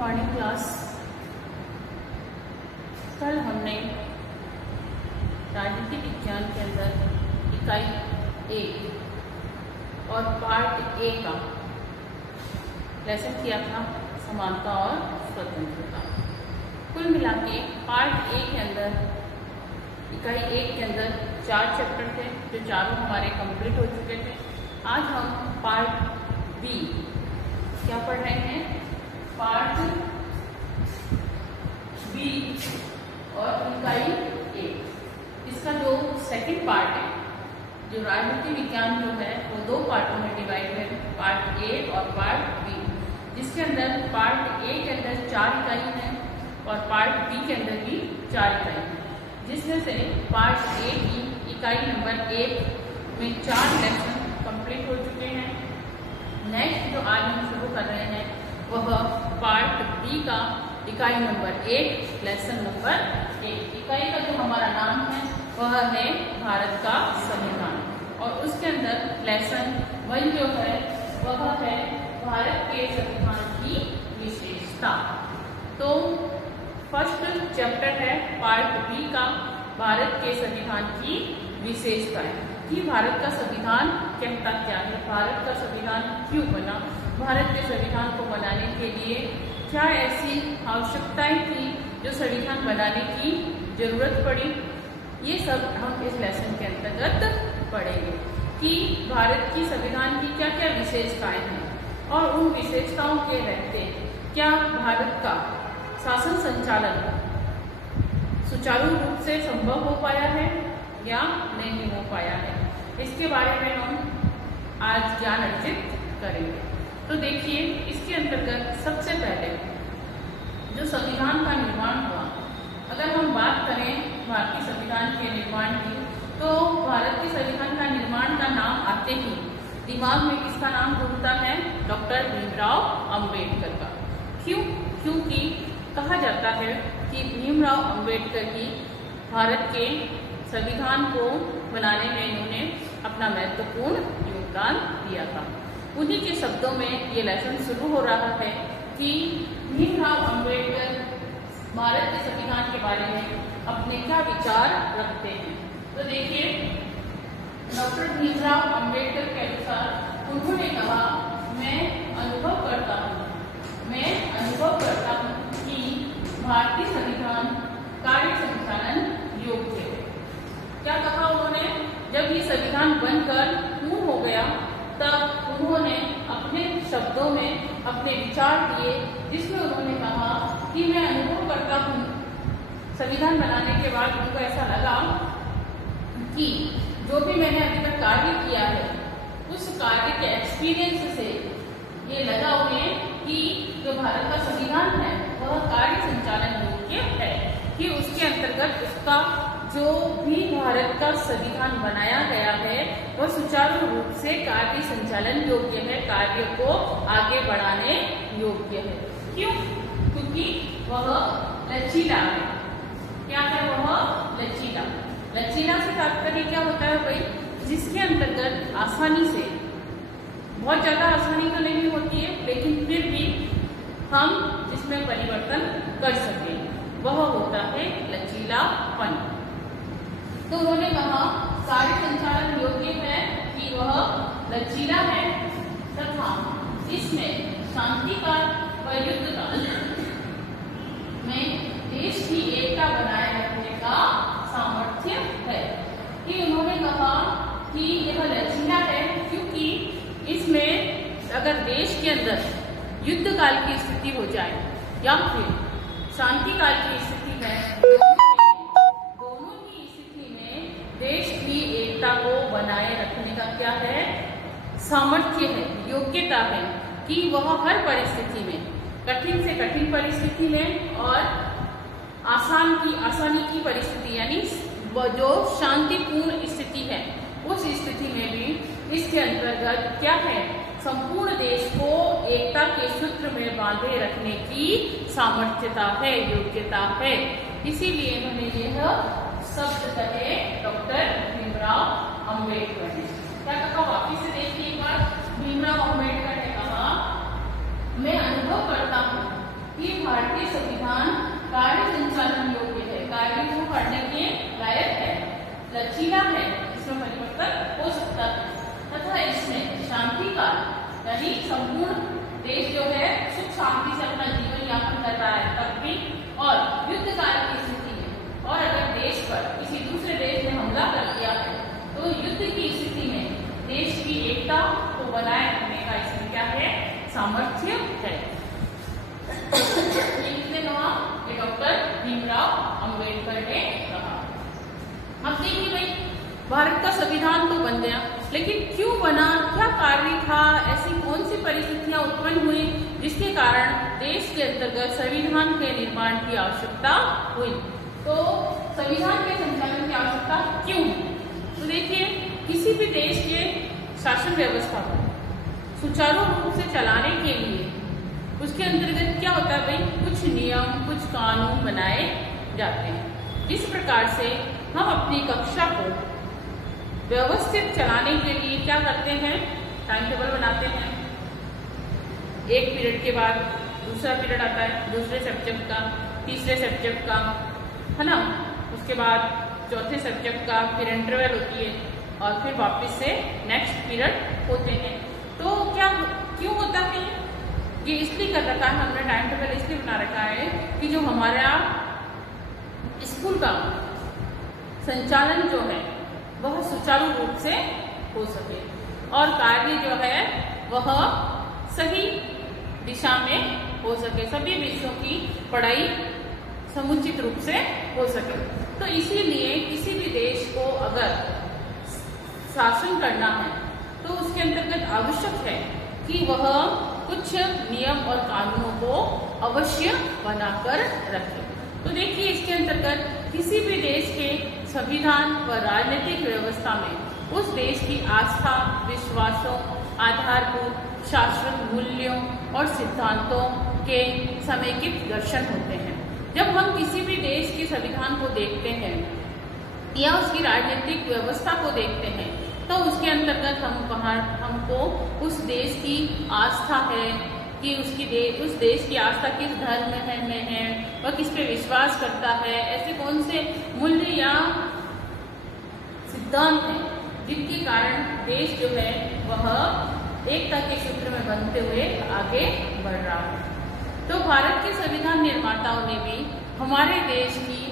Morning class. कल हमने राजनीति विज्ञान के अंदर इकाई 1 और पार्ट ए का लेसन किया था, समानता और स्वतंत्रता। कुल मिला के पार्ट ए के अंदर, इकाई 1 के अंदर 4 चैप्टर थे, जो चारों हमारे कंप्लीट हो चुके थे। आज हम पार्ट बी क्या पढ़ रहे हैं? पार्ट बी और इकाई 1। इसका जो सेकंड पार्ट है, जो राजनीति विज्ञान जो है, वो 2 पार्टों में डिवाइड है, पार्ट ए और पार्ट बी। जिसके अंदर पार्ट ए के अंदर 4 इकाई हैं और पार्ट बी के अंदर भी 4 इकाई हैं। जिसमें से पार्ट ए की इकाई नंबर 1 में 4 लेसन कंप्लीट हो चुके हैं। नेक्स्ट जो आज हम शुरू कर रहे हैं वह पार्ट बी का इकाई नंबर 1 लेसन नंबर 1। इकाई का जो हमारा नाम है वह है भारत का संविधान, और उसके अंदर लेसन 1 जो है वह है भारत के संविधान की विशेषता। तो फर्स्ट चैप्टर है पार्ट बी का भारत के संविधान की विशेषताएं, कि भारत का संविधान कहता क्या है, भारत का संविधान क्यों बना, भारत के संविधान को बनाने के लिए क्या ऐसी आवश्यकताएं थी जो संविधान बनाने की जरूरत पड़ी। ये सब हम इस लेसन के अंतर्गत पढ़ेंगे कि भारत की संविधान की क्या क्या विशेषताएं हैं, और उन विशेषताओं के रहते क्या भारत का शासन संचालन सुचारू रूप से संभव हो पाया है या नहीं हो पाया है। इसके बारे में हम आज ज्ञान अर्जित करेंगे। तो देखिए, इसके अंतर्गत सबसे पहले जो संविधान का निर्माण हुआ, अगर हम बात करें भारतीय संविधान के निर्माण की, तो भारत के संविधान का निर्माण का नाम आते ही दिमाग में किसका नाम घूमता है? डॉक्टर भीमराव अंबेडकर का। क्यों? क्योंकि कहा जाता है कि भीमराव अंबेडकर ही भारत के संविधान को बनाने में इन्होंने अपना महत्वपूर्ण योगदान दिया था। उन्हीं के शब्दों में ये लेसन शुरू हो रहा है कि भीमराव अंबेडकर भारत के संविधान के बारे में अपने क्या विचार रखते हैं। तो देखिए, डॉक्टर भीमराव अंबेडकर के अनुसार उन्होंने कहा, मैं अनुभव करता हूँ कि भारतीय संविधान कार्य संचालन योग्य है। क्या कहा उन्होंने? जब ये संविधान बनकर पूर्ण हो गया तब उन्होंने अपने शब्दों में अपने विचार दिए, जिसमें उन्होंने कहा कि मैं अनुभव करता हूँ, संविधान बनाने के बाद उनको ऐसा लगा कि जो भी मैंने अभी तक कार्य किया है, उस कार्य के एक्सपीरियंस से ये लगा उन्हें कि जो भारत का संविधान है वह कार्य संचालन योग्य है, कि उसके अंतर्गत उसका जो भी भारत का संविधान बनाया गया है वह सुचारू रूप से कार्य संचालन योग्य है, कार्य को आगे बढ़ाने योग्य है। क्यों? क्योंकि वह लचीला है। क्या है वह? लचीला। लचीला से तात्पर्य क्या होता है भाई? जिसके अंतर्गत आसानी से, बहुत ज्यादा आसानी तो नहीं होती है, लेकिन फिर भी हम जिसमें परिवर्तन कर सकें, वह होता है लचीलापन। तो उन्होंने कहा कार्य संचालन योग्य है कि वह लचीला है तथा इसमें शांति काल व युद्ध काल में देश की एकता बनाए रखने का सामर्थ्य है। कि उन्होंने कहा कि यह लचीला है क्योंकि इसमें अगर देश के अंदर युद्ध काल की स्थिति हो जाए या फिर शांति काल की स्थिति में, दोनों ही स्थिति में देश की एकता को बनाए रखने का क्या है? सामर्थ्य है, योग्यता है, कि वह हर परिस्थिति में, कठिन से कठिन परिस्थिति में और आसानी की परिस्थिति, यानी जो शांतिपूर्ण स्थिति है, उस स्थिति में भी इसके अंतर्गत क्या है? संपूर्ण देश को एकता के सूत्र में बांधे रखने की सामर्थ्यता है, योग्यता है। इसीलिए इन्होंने यह शब्द कहे डॉक्टर भीमराव अंबेडकर ने। क्या कहा? वापिस से देखिए एक बार। भीमराव अंबेडकर ने कहा, मैं अनुभव करता हूँ कि यानी संपूर्ण देश जो है सुख शांति से अपना जीवन यापन कर रहा है तब भी, और युद्ध काल की स्थिति में, और अगर देश पर किसी दूसरे देश ने हमला कर दिया है तो युद्ध की स्थिति में देश की एकता को बनाए रखने का इसमें क्या है, सामर्थ्य है। ये किसने कहा, ये डॉक्टर भीमराव अंबेडकर ने कहा। अब देखिए भाई, भारत का संविधान तो बन गया, लेकिन क्यों बना, क्या कार्य था, ऐसी कौन सी परिस्थितियां उत्पन्न हुई जिसके कारण देश के अंतर्गत संविधान के निर्माण की आवश्यकता हुई। तो संविधान के संचालन की आवश्यकता क्यों? तो देखिए, किसी भी देश के शासन व्यवस्था को सुचारू रूप से चलाने के लिए उसके अंतर्गत क्या होता है भाई, कुछ नियम, कुछ कानून बनाए जाते हैं। जिस प्रकार से हम अपनी कक्षा को व्यवस्थित चलाने के लिए क्या करते हैं, टाइम टेबल बनाते हैं। एक पीरियड के बाद दूसरा पीरियड आता है, दूसरे सब्जेक्ट का, तीसरे सब्जेक्ट का, है ना, उसके बाद चौथे सब्जेक्ट का, फिर इंटरवल होती है और फिर वापस से नेक्स्ट पीरियड होते हैं। तो क्या क्यों होता है ये इसलिए कर रखा है हमने, टाइम टेबल इसलिए बना रखा है कि जो हमारा स्कूल का संचालन जो है वह सुचारू रूप से हो सके और कार्य जो है वह सही दिशा में हो सके, सभी विषयों की पढ़ाई समुचित रूप से हो सके। तो इसीलिए किसी भी देश को अगर शासन करना है तो उसके अंतर्गत आवश्यक है कि वह कुछ नियम और कानूनों को अवश्य बनाकर रखे। तो देखिए, इसके अंतर्गत किसी भी देश के संविधान व राजनीतिक व्यवस्था में उस देश की आस्था, विश्वासों, आधारभूत शाश्वत मूल्यों और सिद्धांतों के समेकित दर्शन होते हैं। जब हम किसी भी देश के संविधान को देखते हैं या उसकी राजनीतिक व्यवस्था को देखते हैं तो उसके अंतर्गत हमको उस देश की आस्था है कि उस देश की आस्था किस धर्म में है, वह किस पे विश्वास करता है, ऐसे कौन से मूल्य या सिद्धांत हैं जिनके कारण देश जो है वह एकता के सूत्र में बंधते हुए आगे बढ़ रहा है। तो भारत के संविधान निर्माताओं ने भी हमारे देश की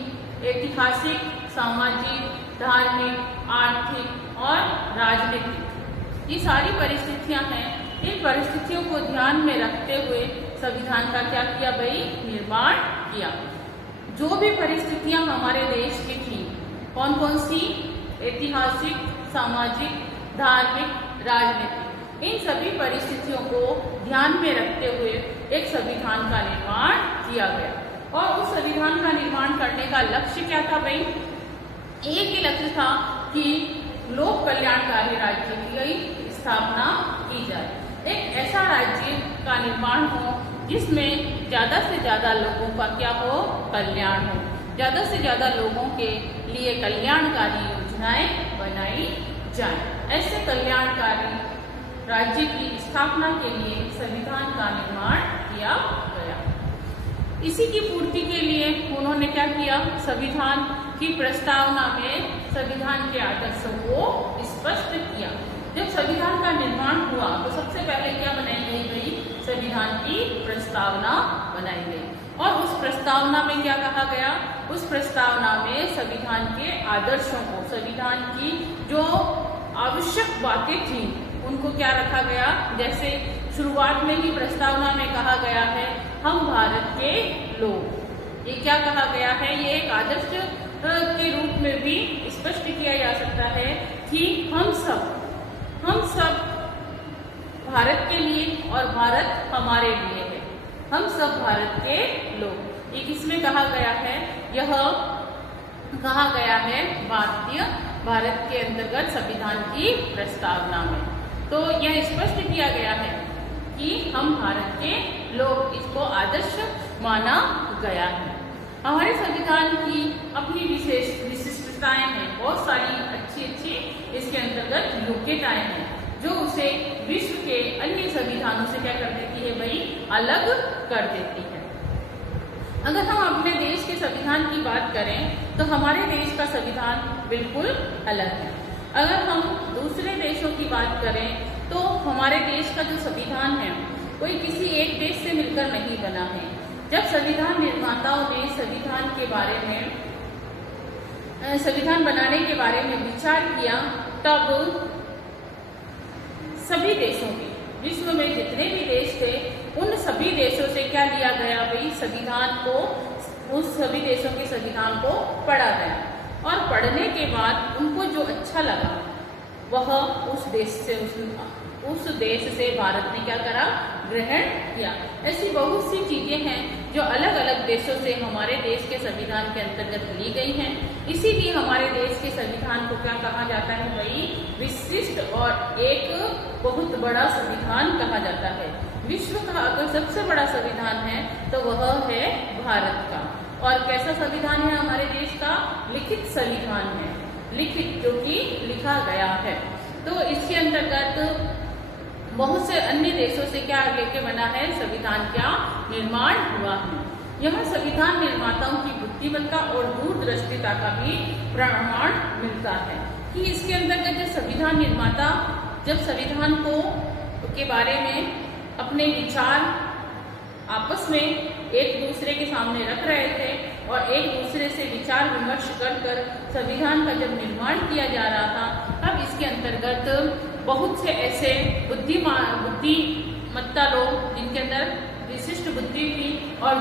ऐतिहासिक, सामाजिक, धार्मिक, आर्थिक और राजनीतिक ये सारी परिस्थितियां हैं, इन परिस्थितियों को ध्यान में रखते हुए संविधान का क्या किया भाई, निर्माण किया। जो भी परिस्थितियां हमारे देश की थी, कौन कौन सी, ऐतिहासिक, सामाजिक, धार्मिक, राजनीतिक, इन सभी परिस्थितियों को ध्यान में रखते हुए एक संविधान का निर्माण किया गया। और उस संविधान का निर्माण करने का लक्ष्य क्या था भाई, एक ही लक्ष्य था कि लोक कल्याणकारी राज्य की स्थापना की जाए, एक ऐसा राज्य का निर्माण हो जिसमें ज्यादा से ज्यादा लोगों का क्या हो, कल्याण हो, ज्यादा से ज्यादा लोगों के लिए कल्याणकारी योजनाएं बनाई जाए। ऐसे कल्याणकारी राज्य की स्थापना के लिए संविधान का निर्माण किया गया। इसी की पूर्ति के लिए उन्होंने क्या किया, संविधान की प्रस्तावना में संविधान के आदर्शों को स्पष्ट किया। जब संविधान का निर्माण हुआ तो सबसे पहले क्या बनाई गई भाई, संविधान की प्रस्तावना बनाई गई। और उस प्रस्तावना में क्या कहा गया, उस प्रस्तावना में संविधान के आदर्शों को, संविधान की जो आवश्यक बातें थी उनको क्या रखा गया। जैसे शुरुआत में ही प्रस्तावना में कहा गया है, हम भारत के लोग, ये क्या कहा गया है, ये एक आदर्श के रूप में भी स्पष्ट किया जा सकता है कि हम सब भारत के लिए और भारत हमारे लिए है, हम सब भारत के लोग। ये किसमें कहा गया है, यह कहा गया है भारत के अंतर्गत संविधान की प्रस्तावना में। तो यह स्पष्ट किया गया है कि हम भारत के लोग, इसको आदर्श माना गया है। हमारे संविधान की अपनी विशिष्टताएं हैं, बहुत सारी अच्छी इसके अंतर्गत योग्यताएं हैं जो उसे विश्व के अन्य संविधानों से क्या कर देती है भाई, अलग कर देती है। अगर हम अपने देश के संविधान की बात करें तो हमारे देश का संविधान बिल्कुल अलग है। अगर हम दूसरे देशों की बात करें तो हमारे देश का जो संविधान है कोई किसी एक देश से मिलकर नहीं बना है। जब संविधान निर्माताओं ने संविधान के बारे में संविधान बनाने के बारे में विचार किया, तब सभी देशों के, विश्व में जितने भी देश थे उन सभी देशों से क्या लिया गया भाई, संविधान को, उस सभी देशों के संविधान को पढ़ा गया और पढ़ने के बाद उनको जो अच्छा लगा वह उस देश से भारत ने क्या करा, ग्रहण किया। ऐसी बहुत सी चीजें हैं जो अलग अलग देशों से हमारे देश के संविधान के अंतर्गत ली गई हैं। इसीलिए हमारे देश के संविधान को क्या कहा जाता है भाई, विशिष्ट और एक बहुत बड़ा संविधान कहा जाता है। विश्व का अगर सबसे बड़ा संविधान है तो वह है भारत का। और कैसा संविधान है हमारे देश का, लिखित संविधान है, लिखित जो कि लिखा गया है। तो इसके अंतर्गत बहुत से अन्य देशों से क्या लेके बना है, संविधान का निर्माण हुआ है। यहाँ संविधान निर्माताओं की बुद्धिमत्ता और दूरदृष्टिता का भी प्रमाण मिलता है कि इसके अंतर्गत जो संविधान निर्माता जब संविधान के बारे में अपने विचार आपस में एक दूसरे के सामने रख रहे थे और एक दूसरे से विचार विमर्श कर संविधान का जब निर्माण किया जा रहा था, तब इसके अंतर्गत बहुत से ऐसे बुद्धिमत्ता लोग जिनके अंदर विशिष्ट बुद्धि थी और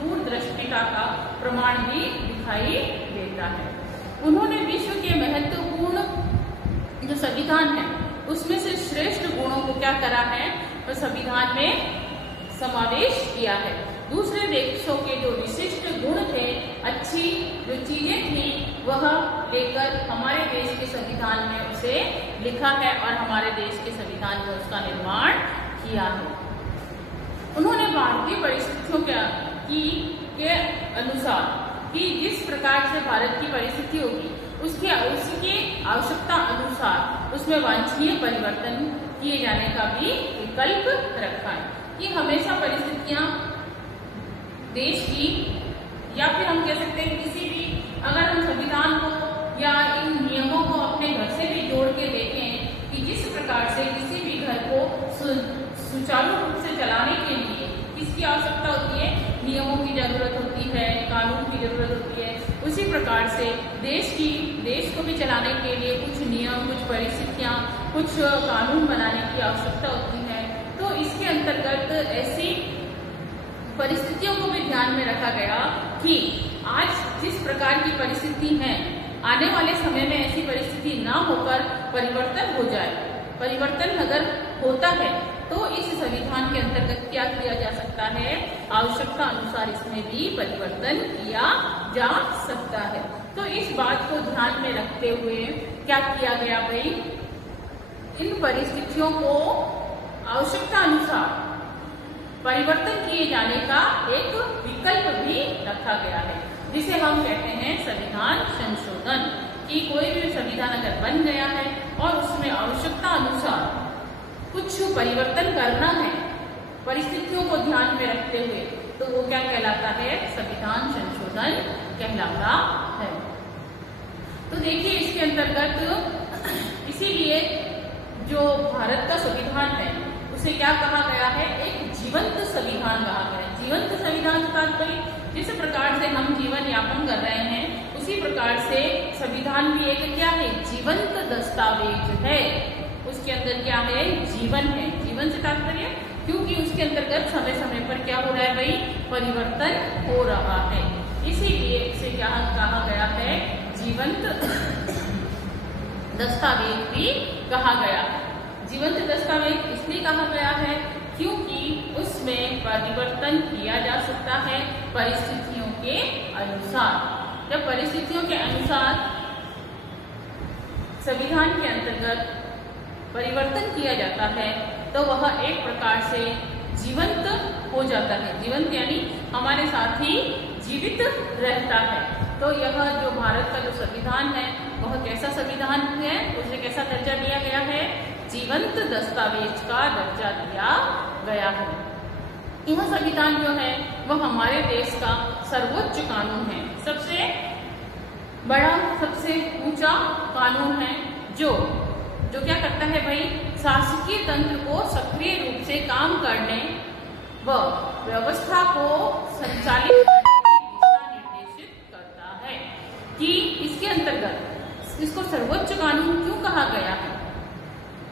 दूरदृष्टिता का प्रमाण भी दिखाई देता है। उन्होंने विश्व के महत्वपूर्ण जो संविधान है उसमें से श्रेष्ठ गुणों को क्या करा है, तो संविधान में समावेश किया है। दूसरे देशों के जो विशिष्ट गुण थे, अच्छी जो चीजें थी, वह लेकर हमारे देश के संविधान में उसे लिखा है और हमारे देश के संविधान में उसका निर्माण किया है। उन्होंने भारतीय परिस्थितियों के अनुसार कि जिस प्रकार से भारत की परिस्थिति होगी उसकी आवश्यकता अनुसार उसमें वांछनीय परिवर्तन किए जाने का भी विकल्प रखा है कि हमेशा परिस्थितियां देश की, या फिर हम कह सकते हैं किसी भी, अगर हम संविधान को या इन नियमों को अपने घर से भी जोड़ के देखें कि जिस प्रकार से किसी भी घर को सुचारू रूप से चलाने के लिए किसकी आवश्यकता होती है, नियमों की जरूरत होती है, कानून की जरूरत होती है, उसी प्रकार से देश को भी चलाने के लिए कुछ नियम, कुछ परिस्थितियां, कुछ कानून बनाने की आवश्यकता होती है। तो इसके अंतर्गत ऐसी परिस्थितियों को भी ध्यान में रखा गया कि आज जिस प्रकार की परिस्थिति है, आने वाले समय में ऐसी परिस्थिति ना होकर परिवर्तन हो जाए। परिवर्तन अगर होता है तो इस संविधान के अंतर्गत क्या किया जा सकता है, आवश्यकता अनुसार इसमें भी परिवर्तन किया जा सकता है। तो इस बात को ध्यान में रखते हुए क्या किया गया भाई, इन परिस्थितियों को आवश्यकता अनुसार परिवर्तन किए जाने का एक विकल्प भी रखा गया है, जिसे हम कहते हैं संविधान संशोधन। कि कोई भी संविधान अगर बन गया है और उसमें आवश्यकता अनुसार कुछ परिवर्तन करना है परिस्थितियों को ध्यान में रखते हुए, तो वो क्या कहलाता है, संविधान संशोधन कहलाता है। तो देखिए इसके अंतर्गत इसीलिए जो भारत का संविधान है उसे क्या कहा गया है, एक जीवंत संविधान कहा गया है। जीवंत संविधान का तात्पर्य जिस प्रकार से हम जीवन यापन कर रहे हैं उसी प्रकार से संविधान भी एक क्या है, जीवंत दस्तावेज है। उसके अंदर क्या है, जीवन है। जीवन से तात्पर्य क्योंकि उसके अंतर्गत समय समय पर क्या हो रहा है भाई, परिवर्तन हो रहा है, इसीलिए इसे क्या कहा गया है, जीवंत दस्तावेज भी कहा गया। जीवंत दस्तावेज इसलिए कहा गया है क्योंकि उसमें परिवर्तन किया जा सकता है परिस्थितियों के अनुसार। जब परिस्थितियों के अनुसार संविधान के अंतर्गत परिवर्तन किया जाता है तो वह एक प्रकार से जीवंत हो जाता है। जीवंत यानी हमारे साथ ही जीवित रहता है। तो यह जो भारत का जो संविधान है वह कैसा संविधान है, उसे कैसा दर्जा दिया गया है, जीवंत दस्तावेज का दर्जा दिया गया है। यह संविधान जो है वह हमारे देश का सर्वोच्च कानून है, सबसे बड़ा, सबसे ऊंचा कानून है जो जो क्या करता है भाई, शासकीय तंत्र को सक्रिय रूप से काम करने व व्यवस्था को संचालित करने की दिशा निर्देशित करता है। कि इसके अंतर्गत इसको सर्वोच्च कानून क्यों कहा गया है?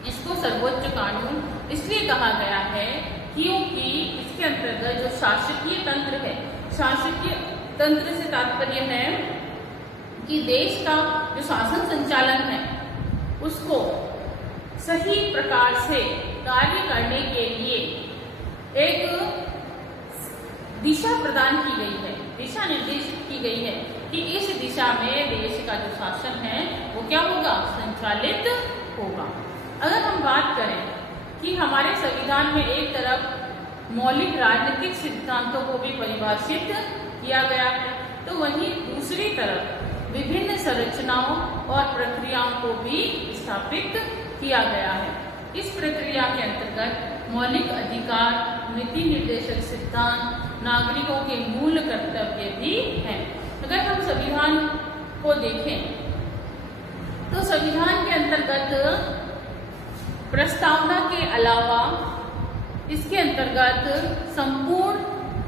इसको सर्वोच्च कानून इसलिए कहा गया है क्योंकि इसके अंतर्गत जो शासकीय तंत्र है, शासकीय तंत्र से तात्पर्य है कि देश का जो शासन संचालन है उसको सही प्रकार से कार्य करने के लिए एक दिशा प्रदान की गई है, दिशा निर्देशित की गई है कि इस दिशा में देश का जो शासन है वो क्या होगा, संचालित होगा। अगर हम बात करें कि हमारे संविधान में एक तरफ मौलिक राजनीतिक सिद्धांतों को भी परिभाषित किया गया है, तो वहीं दूसरी तरफ विभिन्न संरचनाओं और प्रक्रियाओं को भी स्थापित किया गया है। इस प्रक्रिया के अंतर्गत मौलिक अधिकार, नीति निर्देशक सिद्धांत, नागरिकों के मूल कर्तव्य भी हैं। अगर हम संविधान को देखें तो संविधान के अंतर्गत प्रस्तावना के अलावा इसके अंतर्गत संपूर्ण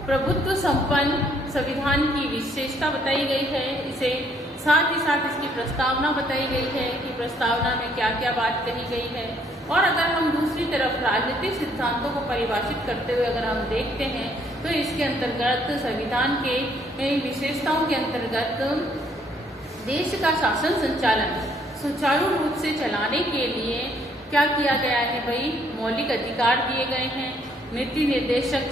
प्रभुत्व संपन्न संविधान की विशेषता बताई गई है। इसे साथ ही साथ इसकी प्रस्तावना बताई गई है कि प्रस्तावना में क्या क्या बात कही गई है। और अगर हम दूसरी तरफ राजनीतिक सिद्धांतों को परिभाषित करते हुए अगर हम देखते हैं तो इसके अंतर्गत संविधान के विशेषताओं के अंतर्गत देश का शासन संचालन सुचारू रूप से चलाने के लिए क्या किया गया है भाई, मौलिक अधिकार दिए गए हैं, नीति निर्देशक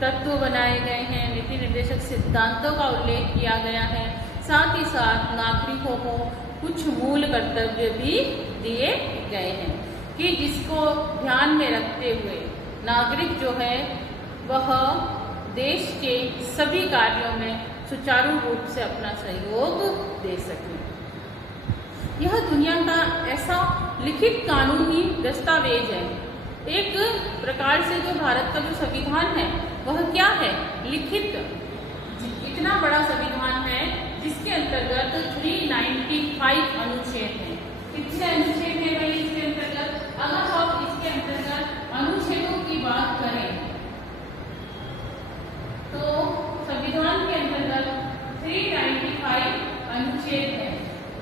तत्व बनाए गए हैं, नीति निर्देशक सिद्धांतों का उल्लेख किया गया है, साथ ही साथ नागरिकों को कुछ मूल कर्तव्य भी दिए गए हैं कि जिसको ध्यान में रखते हुए नागरिक जो है वह देश के सभी कार्यों में सुचारू रूप से अपना सहयोग दे सके। यह दुनिया का ऐसा लिखित कानूनी दस्तावेज है। एक प्रकार से जो भारत का जो संविधान है वह क्या है, लिखित। इतना बड़ा संविधान है जिसके अंतर्गत 395 अनुच्छेद हैं। कितने अनुच्छेद हैं भाई इसके अंतर्गत? अगर आप इसके अंतर्गत अनुच्छेदों की बात करें तो संविधान के अंतर्गत 395 अनुच्छेद है।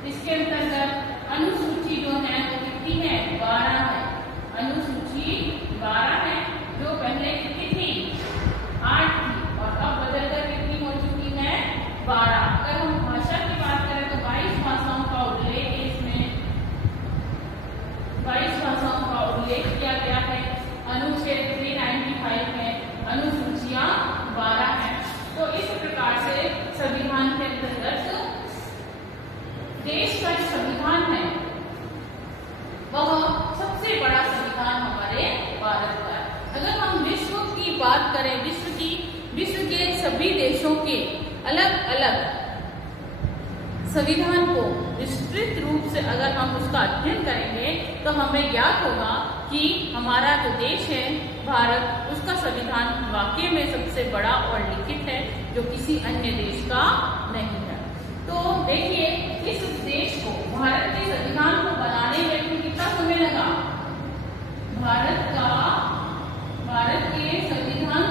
इसके अंतर्गत अनुसूची जो है वो कितनी है, 12 है। अनुसूची 12 है, जो पहले कितनी थी, 8 थी और अब बदलकर कितनी हो चुकी है, 12। अगर हम भाषा की बात करें तो 22 भाषाओं का उल्लेख इसमें 22 भाषाओं का उल्लेख किया गया है। अनुच्छेद 395 है, अनुसूचियां 12 है। तो इस प्रकार से संविधान के अंतर्गत देश का जो संविधान है वह सबसे बड़ा संविधान हमारे भारत का है। अगर हम विश्व की बात करें, विश्व के सभी देशों के अलग अलग संविधान को विस्तृत रूप से अगर हम उसका अध्ययन करेंगे तो हमें ज्ञात होगा कि हमारा जो देश है भारत, उसका संविधान वाकई में सबसे बड़ा और लिखित है जो किसी अन्य देश का नहीं है। तो देखिए इस देश को, भारत के संविधान को बनाने में कितना समय लगा? भारत के संविधान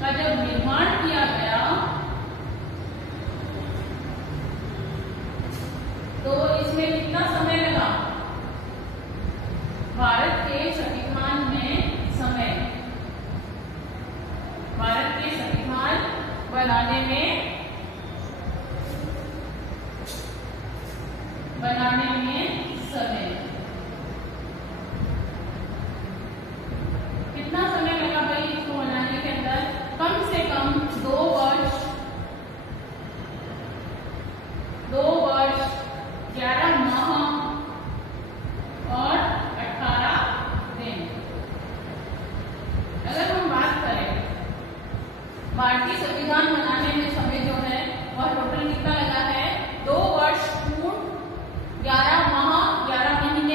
का जब निर्माण किया गया तो इसमें कितना समय लगा? भारत के संविधान में समय, भारत के संविधान बनाने में समय कितना समय लगा भाई इसको बनाने के अंदर? कम से कम 2 वर्ष, 11 माह और 18 दिन। अगर हम बात करें भारतीय संविधान बनाने में समय जो है वह टोटल कितना लगा है? 2 वर्ष पूर्ण, 11 माह, 11 महीने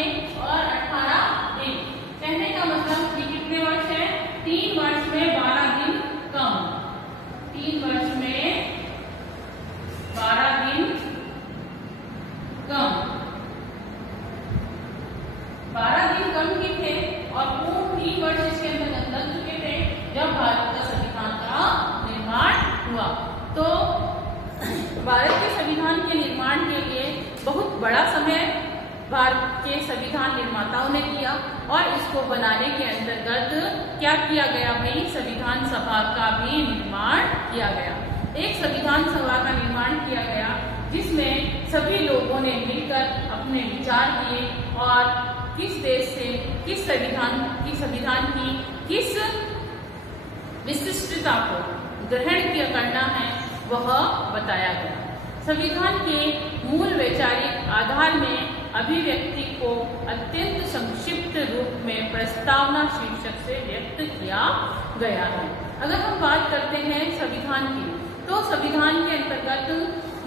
और पूर्ण 3 वर्ष इसके अंतर्गत लग चुके थे जब भारत का संविधान का निर्माण हुआ। तो भारत के संविधान के निर्माण के लिए बहुत बड़ा समय भारत के संविधान निर्माताओं ने किया और इसको बनाने के अंतर्गत क्या किया गया भाई, संविधान सभा का भी निर्माण किया गया। एक संविधान सभा का निर्माण किया गया जिसमें सभी लोगों ने मिलकर अपने विचार दिए और किस देश से किस संविधान की किस विशिष्टता को ग्रहण किया करना है वह बताया गया। संविधान के मूल वैचारिक आधार में अभिव्यक्ति को अत्यंत संक्षिप्त रूप में प्रस्तावना शीर्षक से व्यक्त किया गया है। अगर हम बात करते हैं संविधान की, तो संविधान के अंतर्गत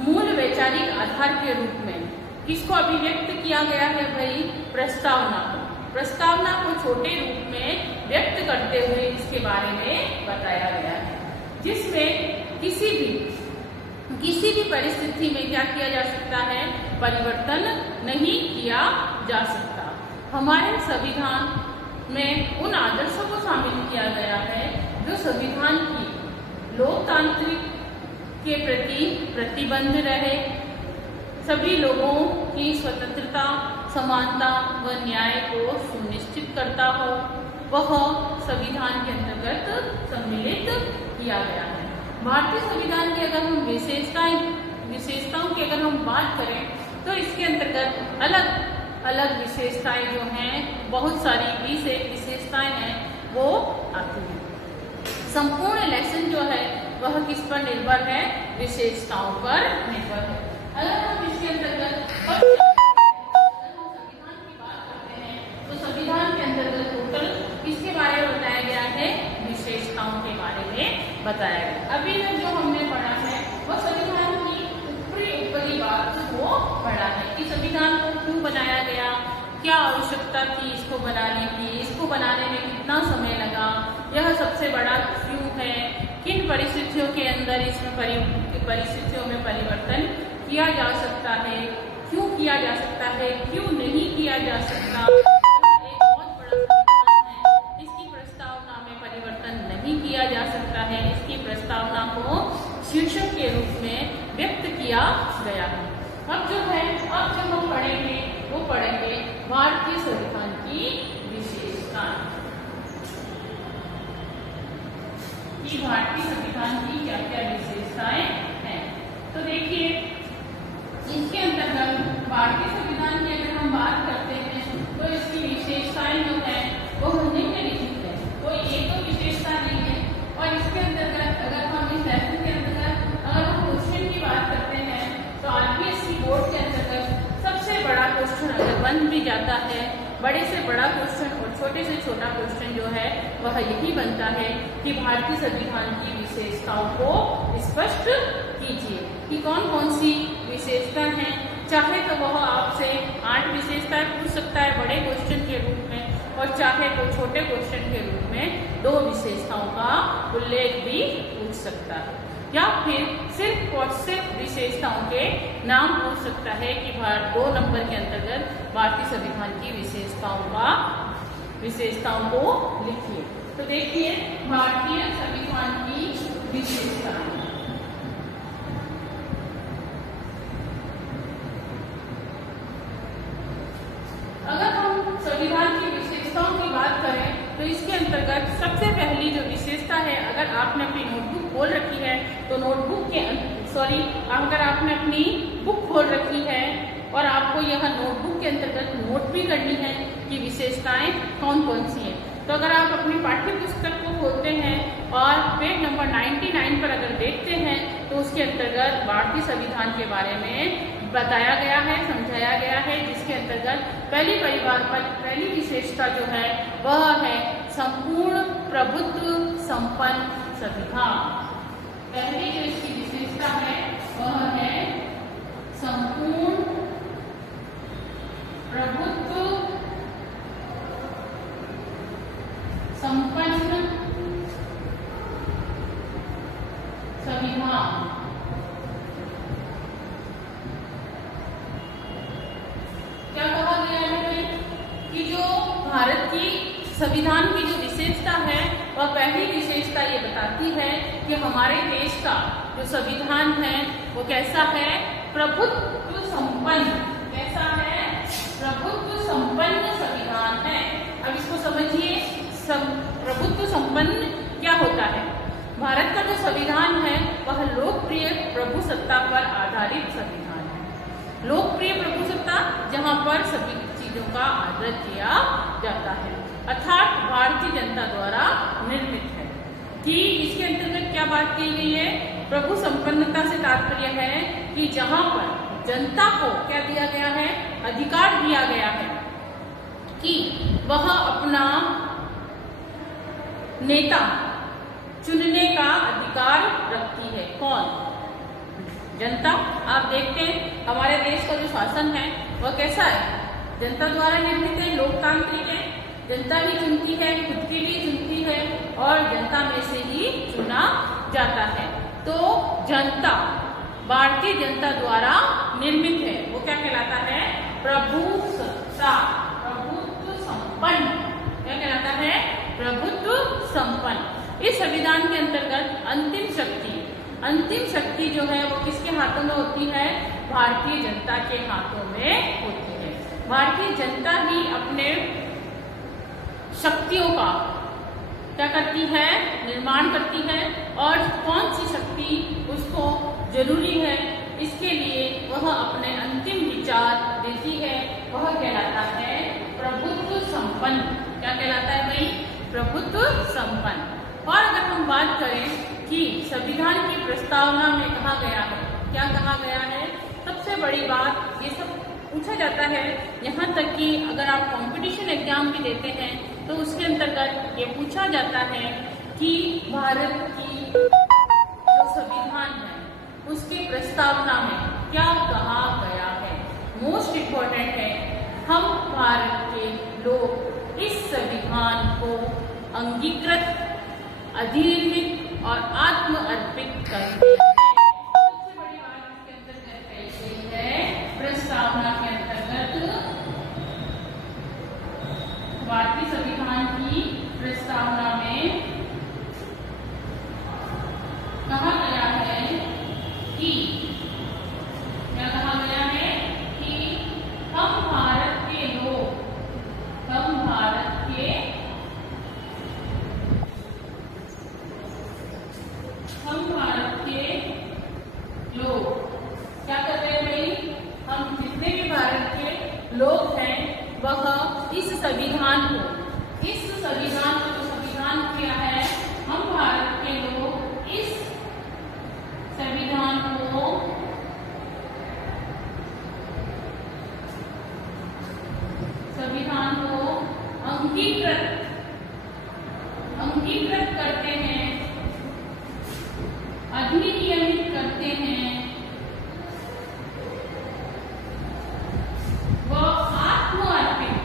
मूल वैचारिक आधार के रूप में किसको अभिव्यक्त किया गया है भाई, प्रस्तावना को। प्रस्तावना को छोटे रूप में व्यक्त करते हुए इसके बारे में बताया गया है, जिसमें किसी भी परिस्थिति में क्या किया जा सकता है, परिवर्तन नहीं किया जा सकता। हमारे संविधान में उन आदर्शों को शामिल किया गया है जो संविधान की लोकतांत्रिक के प्रति प्रतिबद्ध रहे, सभी लोगों की स्वतंत्रता, समानता व न्याय को सुनिश्चित करता हो, वह संविधान के अंतर्गत सम्मिलित किया गया है। भारतीय संविधान की अगर हम विशेषताओं की अगर हम बात करें तो इसके अंतर्गत अलग अलग विशेषताएं जो हैं, बहुत सारी 20 विशेषताएं हैं वो आती हैं। संपूर्ण लेसन जो है वह किस पर निर्भर है, विशेषताओं पर निर्भर है। अगर हम इसके अंतर्गत संविधान की बात करते हैं तो संविधान के अंतर्गत टोटल किसके बारे में बताया गया है, विशेषताओं के बारे में बताया गया। अभी तक जो हमने पढ़ा है वह संविधान की ऊपरी बात को पढ़ा है कि संविधान को क्यों बनाया गया, क्या आवश्यकता थी इसको बनाने की, इसको बनाने में कितना समय लगा, यह सबसे बड़ा क्यों है, किन परिस्थितियों के अंदर इसमें परिस्थितियों में परिवर्तन किया जा सकता है, क्यों किया जा सकता है, क्यों नहीं किया जा सकता। एक बहुत बड़ा संविधान है, इसकी प्रस्तावना में परिवर्तन नहीं किया जा सकता है, इसकी प्रस्तावना को शीर्षक के रूप में व्यक्त किया गया है। अब जो हम पढ़ेंगे वो पढ़ेंगे भारतीय संविधान की विशेषताएं, कि भारतीय संविधान की क्या क्या विशेषताएं हैं। तो देखिए इसके अंतर्गत भारतीय संविधान की अगर हम बात करते हैं तो इसकी विशेषताएं जो है वो निम्नलिखित है, कोई एक तो विशेषता नहीं है। और इसके अंतर्गत अगर हम इस लेसन के अंतर्गत अगर हम क्वेश्चन की बात करते हैं तो आरपीएससी बोर्ड के अंतर्गत सबसे बड़ा क्वेश्चन अगर बन भी जाता है, बड़े से बड़ा क्वेश्चन और छोटे से छोटा क्वेश्चन जो है वह यही बनता है कि भारतीय संविधान की विशेषताओं को स्पष्ट कीजिए कि कौन कौन सी विशेषता है। चाहे तो वह आपसे 8 विशेषताएं पूछ सकता है बड़े क्वेश्चन के रूप में, और चाहे तो छोटे क्वेश्चन के रूप में 2 विशेषताओं का उल्लेख भी पूछ सकता है, या फिर सिर्फ विशेषताओं के नाम पूछ सकता है कि 2 नंबर के अंतर्गत भारतीय संविधान की विशेषताओं को लिखिए। तो देखिए भारतीय संविधान की विशेषताएं। अगर हम संविधान की विशेषताओं की बात करें तो इसके अंतर्गत सबसे पहली जो विशेषता है, अगर आपने अपनी नोटबुक खोल रखी है तो अगर आपने अपनी बुक खोल रखी है और आपको यह नोटबुक के अंतर्गत नोट भी करनी है कि विशेषताएं कौन कौन सी हैं, तो अगर आप अपनी पाठ्य पुस्तक को खोलते हैं और पेज नंबर 99 पर अगर देखते हैं तो उसके अंतर्गत भारतीय संविधान के बारे में बताया गया है, समझाया गया है, जिसके अंतर्गत पहली विशेषता जो है वह है संपूर्ण प्रभुत्व संपन्न संविधान। पहली जो इसकी विशेषता है वह है संपूर्ण प्रभुत्व संपन्न संविधान। क्या कहा गया है कि जो भारत की संविधान की जो विशेषता है वह पहली विशेषता ये बताती है कि हमारे देश का जो संविधान है वो कैसा है, प्रभुत्व संपन्न। कैसा है, प्रभुत्व संपन्न संविधान है। अब इसको समझिए, प्रभुत्व संपन्न क्या होता है। भारत का जो संविधान है वह लोकप्रिय प्रभुसत्ता पर आधारित संविधान है। लोकप्रिय प्रभुसत्ता जहां पर सभी चीजों का आदर किया जाता है, अर्थात भारतीय जनता द्वारा निर्मित है। कि इसके अंतर्गत क्या बात की गई है, प्रभु संपन्नता से तात्पर्य है कि जहां पर जनता को क्या दिया गया है, अधिकार दिया गया है कि वह अपना नेता चुनने का अधिकार रखती है। कौन, जनता। आप देखते हैं हमारे देश का जो शासन है वह कैसा है, जनता द्वारा निर्मित है, लोकतांत्रिक है। जनता ही चुनती है, खुद के लिए चुनती है और जनता में से ही चुना जाता है। तो जनता भारतीय जनता द्वारा निर्मित है, वो क्या कहलाता है, प्रभुसत्ता, प्रभुत्व संपन्न। क्या कहलाता है, प्रभुत्व संपन्न। इस संविधान के अंतर्गत अंतिम शक्ति जो है वो किसके हाथों में होती है, भारतीय जनता के हाथों में होती है। भारतीय जनता ही अपने शक्तियों का क्या करती है, निर्माण करती है और कौन सी शक्ति उसको जरूरी है इसके लिए वह अपने अंतिम विचार देती है, वह कहलाता है प्रभुत्व संपन्न। क्या कहलाता है भाई, प्रभुत्व संपन्न। और अगर हम बात करें कि संविधान की प्रस्तावना में कहा गया है, क्या कहा गया है, सबसे बड़ी बात ये सब पूछा जाता है। यहाँ तक कि अगर आप कंपटीशन एग्जाम भी देते हैं तो उसके अंतर्गत ये पूछा जाता है कि भारत की जो संविधान है उसकी प्रस्तावना में क्या कहा गया है। मोस्ट इम्पोर्टेंट है, हम भारत के लोग इस संविधान को अंगीकृत, अधिनिर्मित और आत्म अर्पित करते हैं। सबसे बड़ी बात इसके अंतर्गत कही गई है, प्रस्तावना के अंतर्गत भारतीय संविधान की प्रस्तावना में कहा गया है कि क्या कहा गया है कि हम भारत के लोग क्या कर रहे हैं भाई, हम जितने भी भारत के लोग हैं वह इस संविधान को जो संविधान किया है, हम भारत के लोग इस संविधान को अंगीकृत करते हैं, अधिनियमित करते हैं व आत्मअर्पित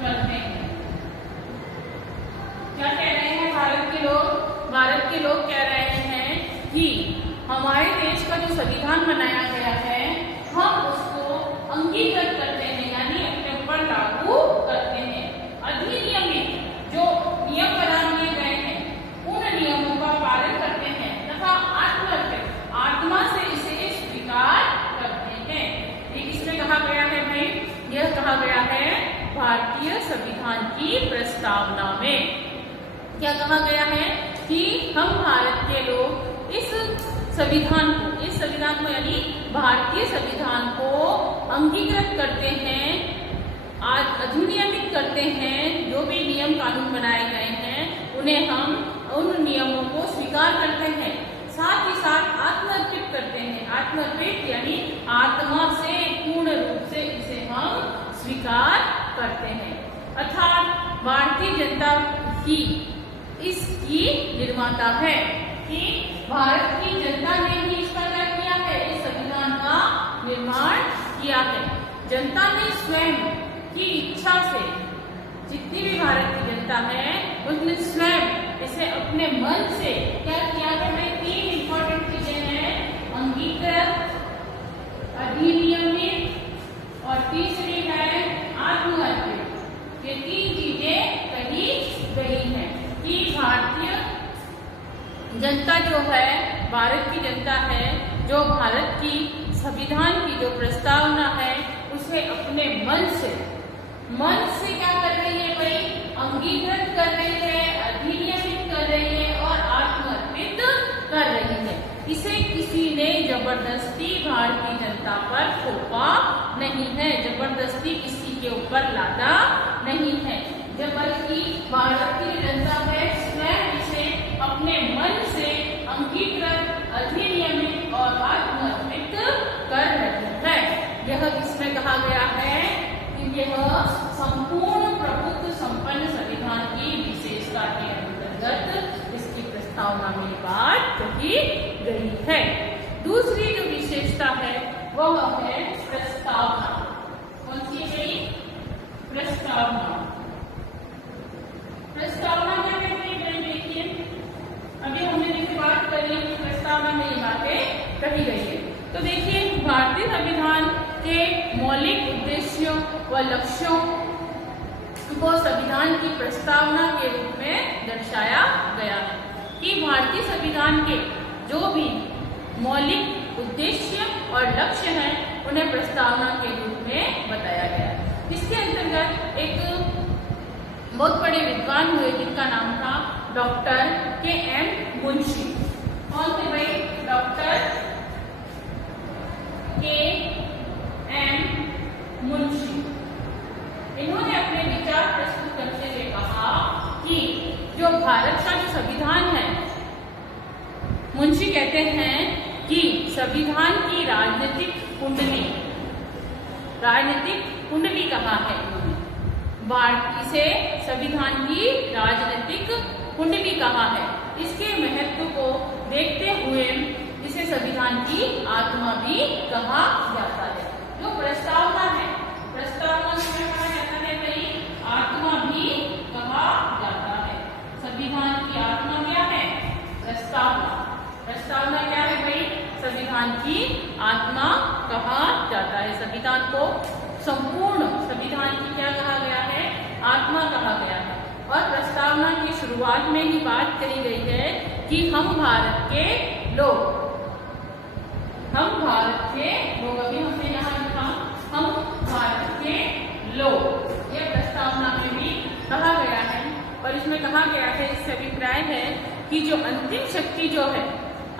करते हैं। क्या कह रहे हैं भारत के लोग? भारत के लोग कह रहे हैं कि हमारे देश का जो संविधान बनाया गया है हम उसको अंगीकृत करते हैं, यानी अपने ऊपर लागू करते हैं। अधिनियमित जो नियम बना दिए गए हैं उन नियमों का पालन करते हैं तथा आत्मअर्पित आत्मा से इसे स्वीकार करते हैं। ये किसमें कहा गया है भाई? यह कहा गया है भारतीय संविधान की प्रस्तावना में। क्या कहा गया है कि हम भारत के लोग इस संविधान को यानी भारतीय संविधान को अंगीकृत करते हैं, अधिनियमित करते हैं। जो भी नियम कानून बनाए गए हैं उन्हें हम उन नियमों को स्वीकार करते हैं, साथ ही साथ आत्मअर्पित करते हैं। आत्मअर्पित यानी आत्मा से पूर्ण रूप से इसे हम स्वीकार करते हैं। अर्थात भारतीय जनता ही इसकी निर्माता है कि भारत की जनता ने ही इसका क्या किया है? इस संविधान का निर्माण किया है। जनता ने स्वयं की इच्छा से, जितनी भी भारत की जनता है उसने स्वयं इसे अपने मन से क्या किया है? 3 इंपॉर्टेंट चीजें जो है भारत की जनता है, जो भारत की संविधान की जो प्रस्तावना है उसे अपने मन से क्या कर रही है भाई, अंगीकृत कर रही है, अधिनियमित कर रही है और आत्मर्पित कर रही है। इसे किसी ने जबरदस्ती भारतीय जनता पर थोपा नहीं है, जबरदस्ती किसी के ऊपर लादा नहीं है, जबकि भारतीय जनता है स्वयं इसे अपने मन से अंगीकृत, अधिनियमित और आत्मर्पित कर रही है। यह किसमें कहा गया है कि यह संपूर्ण प्रभुत्व संपन्न संविधान की विशेषता के अंतर्गत इसकी प्रस्तावना में बात कही गई है। दूसरी जो विशेषता है वह है प्रस्तावना। कौन सी है? प्रस्तावना। प्रस्तावना क्या कहते हैं? देखिए, अभी हमने जिससे बात करी प्रस्तावना में ये बातें कही गई है। तो देखिए, भारतीय संविधान के मौलिक उद्देश्यों व लक्ष्यों को संविधान की प्रस्तावना के रूप में दर्शाया गया है कि भारतीय संविधान के जो भी मौलिक उद्देश्य और लक्ष्य हैं उन्हें प्रस्तावना के रूप में बताया गया है। इसके अंतर्गत एक बहुत बड़े विद्वान हुए जिनका नाम था डॉक्टर के.एम. मुंशी। कौन थे भाई? Doctor K M. मुंशी। इन्होंने अपने विचार प्रस्तुत करते हुए कहा कि जो भारत का जो संविधान है, मुंशी कहते हैं कि संविधान की राजनीतिक कुंडली कहा है इन्होंने, इसे संविधान की राजनीतिक कुंडली कहा है। इसके महत्व को देखते हुए इसे संविधान की आत्मा भी कहा जाता है। जो प्रस्तावना है, प्रस्तावना में कहा जाता है भाई, आत्मा भी कहा जाता है। संविधान की आत्मा क्या है? प्रस्तावना। प्रस्तावना क्या है भाई? संविधान की आत्मा कहा जाता है। संविधान को संपूर्ण संविधान की क्या कहा गया है? आत्मा कहा गया है। और प्रस्तावना की शुरुआत में ही बात करी गई है कि हम भारत के लोग, अभी हमने यहाँ लिखा हम भारत के लोग, यह प्रस्तावना में भी कहा गया है। और इसमें कहा गया है, इससे अभिप्राय है कि जो अंतिम शक्ति जो है,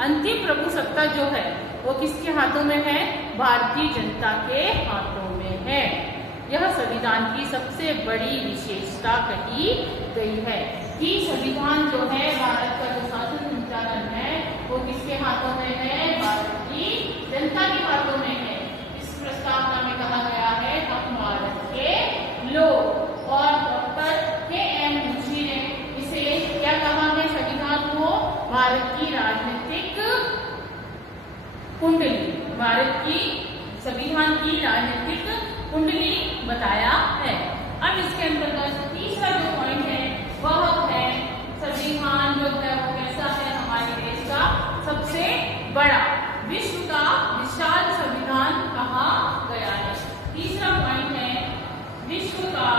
अंतिम प्रभु सत्ता जो है, वो किसके हाथों में है? भारतीय जनता के हाथों में है। यह संविधान की सबसे बड़ी विशेषता कही गई है कि संविधान जो है, भारत का जो शासन संचालन है वो किसके हाथों में है? भारतीय जनता के हाथों में है। इस प्रस्तावना में कहा गया है हम भारत के लोग। और डॉक्टर के.एम. मुंशी ने इसे क्या कहा है? संविधान को भारत की राजनीतिक कुंडली, भारत की संविधान की राजनीतिक कुंडली बताया है। अब इसके अंतर्गत तीसरा जो पॉइंट है वह है संविधान जो है वो कैसा है? हमारे देश का सबसे बड़ा, विश्व का विशाल संविधान कहा गया है। तीसरा पॉइंट है विश्व का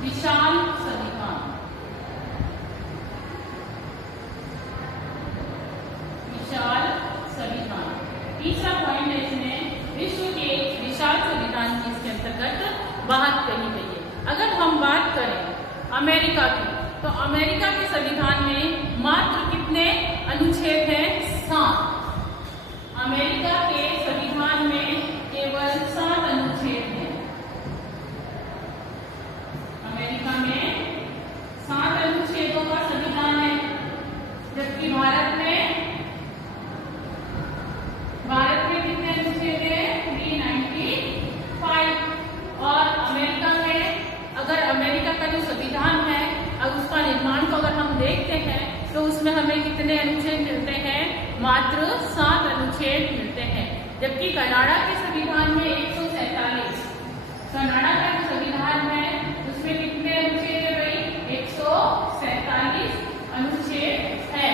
विशाल संविधान। विशाल संविधान तीसरा पॉइंट है, इसमें विश्व के विशाल संविधान की इसके अंतर्गत बात कही गई है। अगर हम बात करें अमेरिका की, तो अमेरिका के संविधान में मात्र कितने अनुच्छेद हैं? 7। अमेरिका के संविधान में केवल 7 अनुच्छेद हैं। अमेरिका में 7 अनुच्छेदों का संविधान है, जबकि भारत में कितने अनुच्छेद हैं? 395। और अमेरिका में, अगर अमेरिका का जो संविधान है, अब उसका निर्माण को अगर हम देखते हैं तो उसमें हमें कितने अनुच्छेद मिलते हैं? मात्र 7 अनुच्छेद मिलते हैं। जबकि कनाडा के संविधान में 147, कनाडा का जो संविधान है उसमें कितने अनुच्छेद है भाई? 147 अनुच्छेद है।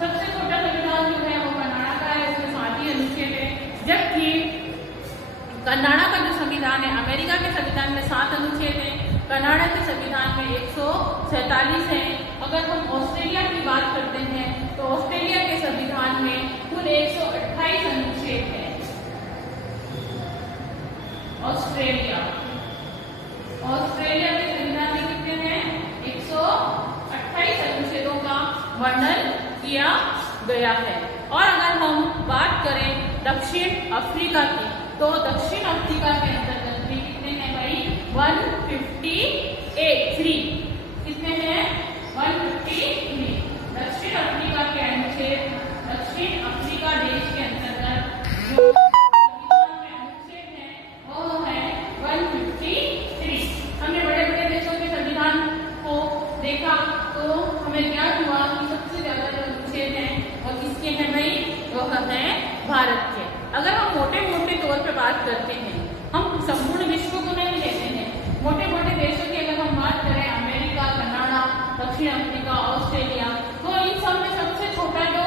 सबसे छोटा संविधान जो है वो कनाडा का है, उसमें 7 ही अनुच्छेद है। जबकि कनाडा का जो संविधान है, अमेरिका के संविधान में 7 अनुच्छेद है, कनाडा के संविधान में 147 है और अगर हम ऑस्ट्रेलिया की बात करते हैं तो ऑस्ट्रेलिया के संविधान में कुल 128 अनुच्छेद हैं। ऑस्ट्रेलिया के संविधान में कितने हैं? 128 अनुच्छेदों का वर्णन किया गया है। और अगर हम बात करें दक्षिण अफ्रीका की, तो दक्षिण अफ्रीका के अंतर्गत भी कितने हैं भाई? 153 कितने हैं? 153 दक्षिण अफ्रीका के अनुच्छेद, दक्षिण अफ्रीका देश के अंतर्गत जो संविधान में अनुच्छेद है वो है 153। हमने बड़े बड़े देशों के संविधान को देखा तो हमें ज्ञात हुआ कि सबसे ज्यादा जो अनुच्छेद हैं वो किसके हैं भाई? वो है भारत के। अगर हम मोटे मोटे तौर पे बात करते हैं, हम संपूर्ण विश्व को नहीं लेते हैं, मोटे मोटे देशों की अगर हम बात करें, अमेरिका, कनाडा, दक्षिण अफ्रीका, ऑस्ट्रेलिया, तो इन सब में सबसे छोटा जो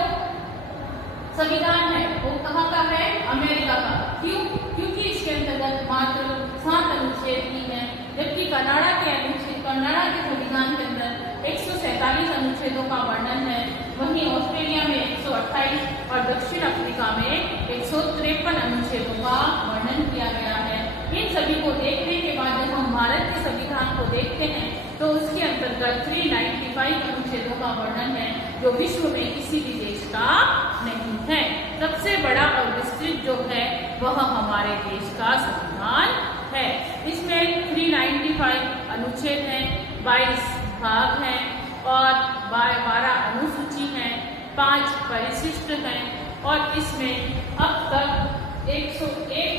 संविधान है वो कहाँ का है? अमेरिका का। क्यों? क्योंकि इसके अंतर्गत मात्र 7 अनुच्छेद ही है, जबकि कनाडा के संविधान के अंदर 147 अनुच्छेदों का वर्णन है। वहीं ऑस्ट्रेलिया में 128 और दक्षिण अफ्रीका में 153 अनुच्छेदों का वर्णन किया गया है। इन सभी को देखने के बाद जब हम भारत के संविधान को देखते हैं तो उसके अंतर्गत 395 अनुच्छेदों का वर्णन है, जो विश्व में किसी भी देश का नहीं है। सबसे बड़ा और विस्तृत जो है वह हमारे देश का संविधान है। इसमें 395 अनुच्छेद हैं, 22 भाग हैं और 12 अनुसूची हैं, 5 परिशिष्ट हैं और इसमें अब तक 101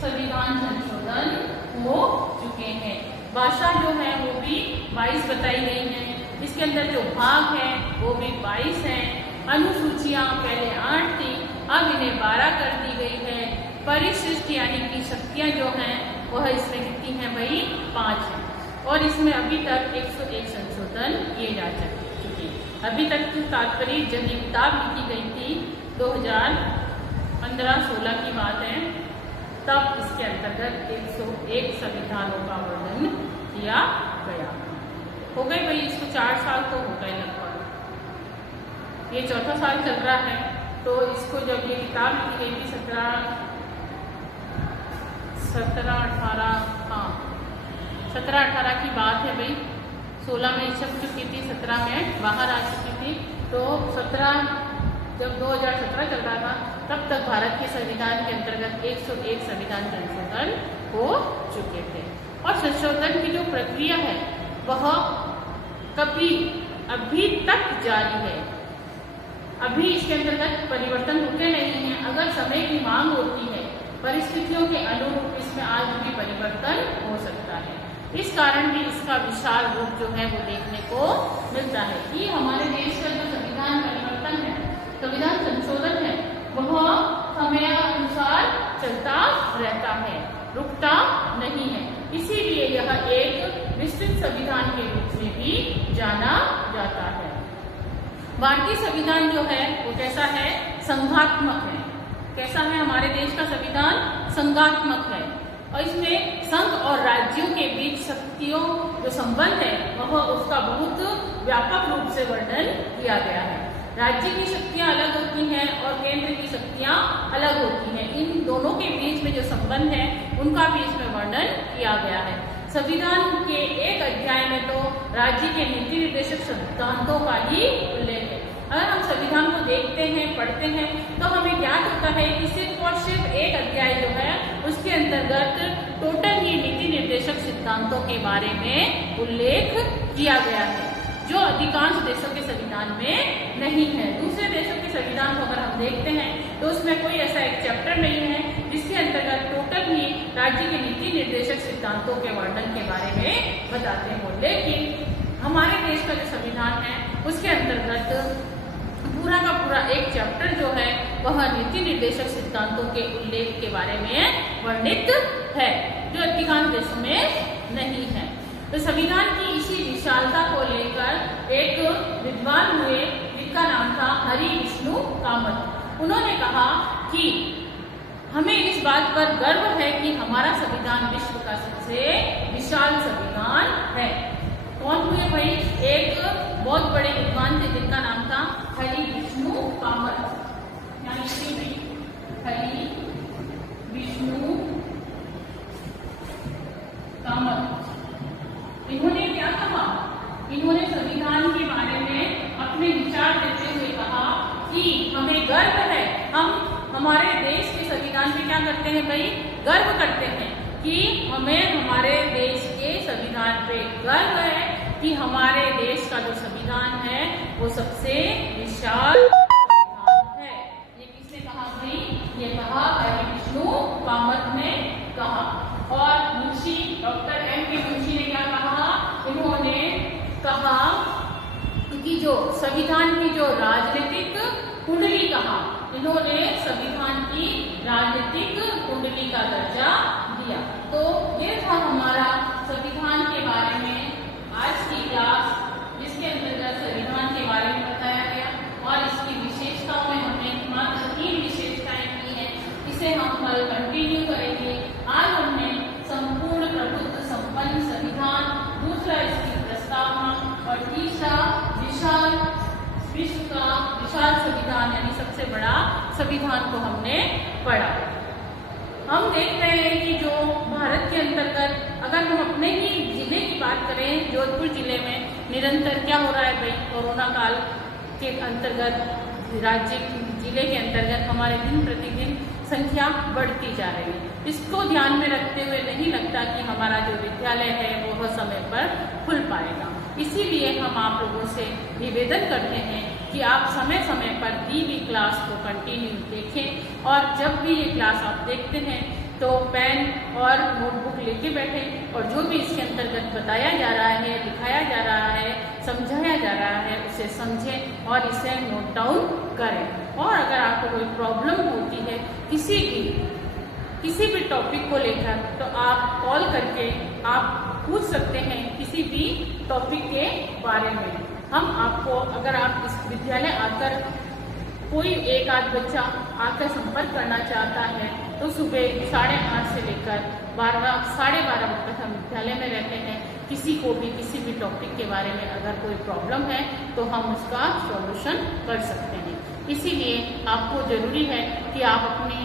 संविधान संशोधन हो चुके हैं। भाषा जो है वो भी 22 बताई गई हैं। इसके अंदर जो भाग है वो भी 22 हैं। अनुसूचियां पहले 8 थी, अब इन्हें 12 कर दी गई है। परिशिष्ट यानी कि शक्तियां जो हैं वह इसमें कितनी हैं भाई? 5 हैं। और इसमें अभी तक 101 संशोधन किए जा चुके। अभी तक की तात्पर्य जब ये किताब लिखी गई थी 2015-16 की बात है, तब इसके अंतर्गत 101 संविधानों का वर्णन किया गया। हो गए भाई, इसको 4 साल तो हो गए लगभग, ये 4था साल चल रहा है। तो इसको जब ये किताब लिखी गई थी 17-18 की बात है भाई। 16 में छप चुकी थी, 17 में बाहर आ चुकी थी। तो 17 जब 2017 चल रहा था तब तक भारत के संविधान के अंतर्गत 101 संविधान संशोधन हो चुके थे। और संशोधन की जो प्रक्रिया है वह अभी तक जारी है। अभी इसके अंतर्गत परिवर्तन रुके नहीं हैं। अगर समय की मांग होती है, परिस्थितियों के अनुरूप इसमें आज भी परिवर्तन हो सकता है। इस कारण भी इसका विशाल रूप जो है वो देखने को मिलता है कि हमारे देश का जो संविधान परिवर्तन है, संविधान संशोधन है, वह समय अनुसार चलता रहता है, रुकता नहीं है। इसीलिए यह एक विस्तृत संविधान के रूप में भी जाना जाता है। भारतीय संविधान जो है वो कैसा है? संघात्मक है। कैसा है हमारे देश का संविधान? संघात्मक है। और इसमें संघ और राज्यों के बीच शक्तियों जो संबंध है वह उसका बहुत व्यापक रूप से वर्णन किया गया है। राज्य की शक्तियां अलग होती हैं और केंद्र की शक्तियां अलग होती हैं। इन दोनों के बीच में जो संबंध है उनका भी इसमें वर्णन किया गया है। संविधान के एक अध्याय में तो राज्य के नीति निर्देशक सिद्धांतों का ही उल्लेख है। अगर हम संविधान को देखते हैं, पढ़ते हैं, तो हमें ज्ञात होता है कि सिर्फ और सिर्फ एक अध्याय जो है उसके अंतर्गत टोटल ही नीति निर्देशक सिद्धांतों के बारे में उल्लेख किया गया है, जो अधिकांश देशों के संविधान में नहीं है। दूसरे देशों के संविधान को अगर हम देखते हैं तो उसमें कोई ऐसा एक चैप्टर नहीं है जिसके अंतर्गत टोटल ही राज्य के नीति निर्देशक सिद्धांतों के वर्णन के बारे में बताते हो। लेकिन हमारे देश का जो संविधान है उसके अंतर्गत पूरा का पूरा एक चैप्टर जो है वह नीति निर्देशक सिद्धांतों के उल्लेख के बारे में वर्णित है, जो अधिकांश देशों में नहीं है। तो संविधान की इसी विशालता को लेकर एक विद्वान हुए जिनका नाम था हरि विष्णु कामत। उन्होंने कहा कि हमें इस बात पर गर्व है कि हमारा संविधान विश्व का सबसे विशाल संविधान है। कौन हुए भाई? एक बहुत बड़े विद्वान थे जिनका नाम था हरि विष्णु कामत। हरि विष्णु कामत। इन्होंने क्या कहा? इन्होंने संविधान के बारे में अपने विचार देते हुए कहा कि हमें गर्व है, हम हमारे देश के संविधान पे क्या करते हैं भाई? गर्व करते हैं कि हमें हमारे देश के संविधान पे गर्व है कि हमारे देश का जो संविधान है वो सबसे विशाल संविधान है। ये किसने कहा भाई? ये कहा हरि विष्णु कामत ने कहा। और मुंशी डॉक्टर एम के मुंशी ने क्या कहा? इन्होंने कहा कि जो संविधान की जो राजनीतिक कुंडली कहा, इन्होंने संविधान की राजनीतिक कुंडली का दर्जा दिया। तो ये था हमारा संविधान के बारे में आज की क्लास, जिसके अंतर्गत संविधान के बारे में बताया गया और इसकी विशेषताओं में हमने मात्र 3 विशेषताएं की हैं। इसे हम कल कंटिन्यू करेंगे। आज हमने संपूर्ण प्रभुत्व संपन्न संविधान, दूसरा इसकी प्रस्तावना और तीसरा विशाल विश्व का विशाल संविधान यानी सबसे बड़ा संविधान को हमने पढ़ा। हम देख रहे हैं कि जो भारत के अंतर्गत अगर हम अपने ही जिले की बात करें, जोधपुर जिले में निरंतर क्या हो रहा है भाई? कोरोना काल के अंतर्गत राज्य जिले के अंतर्गत हमारे दिन प्रतिदिन संख्या बढ़ती जा रही है। इसको ध्यान में रखते हुए नहीं लगता कि हमारा जो विद्यालय है वो समय पर खुल पाएगा। इसीलिए हम आप लोगों से निवेदन करते हैं कि आप समय समय पर दी हुई क्लास को कंटिन्यू देखें और जब भी ये क्लास आप देखते हैं तो पेन और नोटबुक लेके बैठें और जो भी इसके अंतर्गत बताया जा रहा है, लिखाया जा रहा है, समझाया जा रहा है, उसे समझें और इसे नोट डाउन करें। और अगर आपको कोई प्रॉब्लम होती है किसी भी टॉपिक को लेकर, तो आप कॉल करके आप पूछ सकते हैं किसी भी टॉपिक के बारे में। हम आपको, अगर आप इस विद्यालय आकर कोई एक आध बच्चा आकर संपर्क करना चाहता है तो सुबह 8:30 से लेकर 12-12:30 बजे तक हम विद्यालय में रहते हैं। किसी को भी किसी भी टॉपिक के बारे में अगर कोई प्रॉब्लम है तो हम उसका सॉल्यूशन कर सकते हैं। इसीलिए आपको जरूरी है कि आप अपनी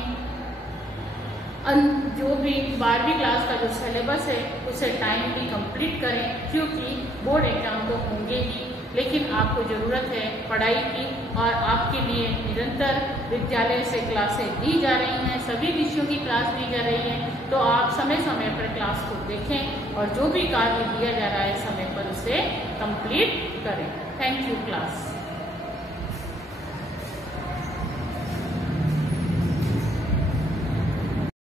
जो भी 12वीं क्लास का जो सिलेबस है उसे टाइमली कंप्लीट करें, क्योंकि बोर्ड एग्जाम तो होंगे ही, लेकिन आपको ज़रूरत है पढ़ाई की और आपके लिए निरंतर विद्यालय से क्लासें दी जा रही हैं, सभी विषयों की क्लास दी जा रही है। तो आप समय समय पर क्लास को देखें और जो भी कार्य दिया जा रहा है समय पर उसे कंप्लीट करें। Thank you class.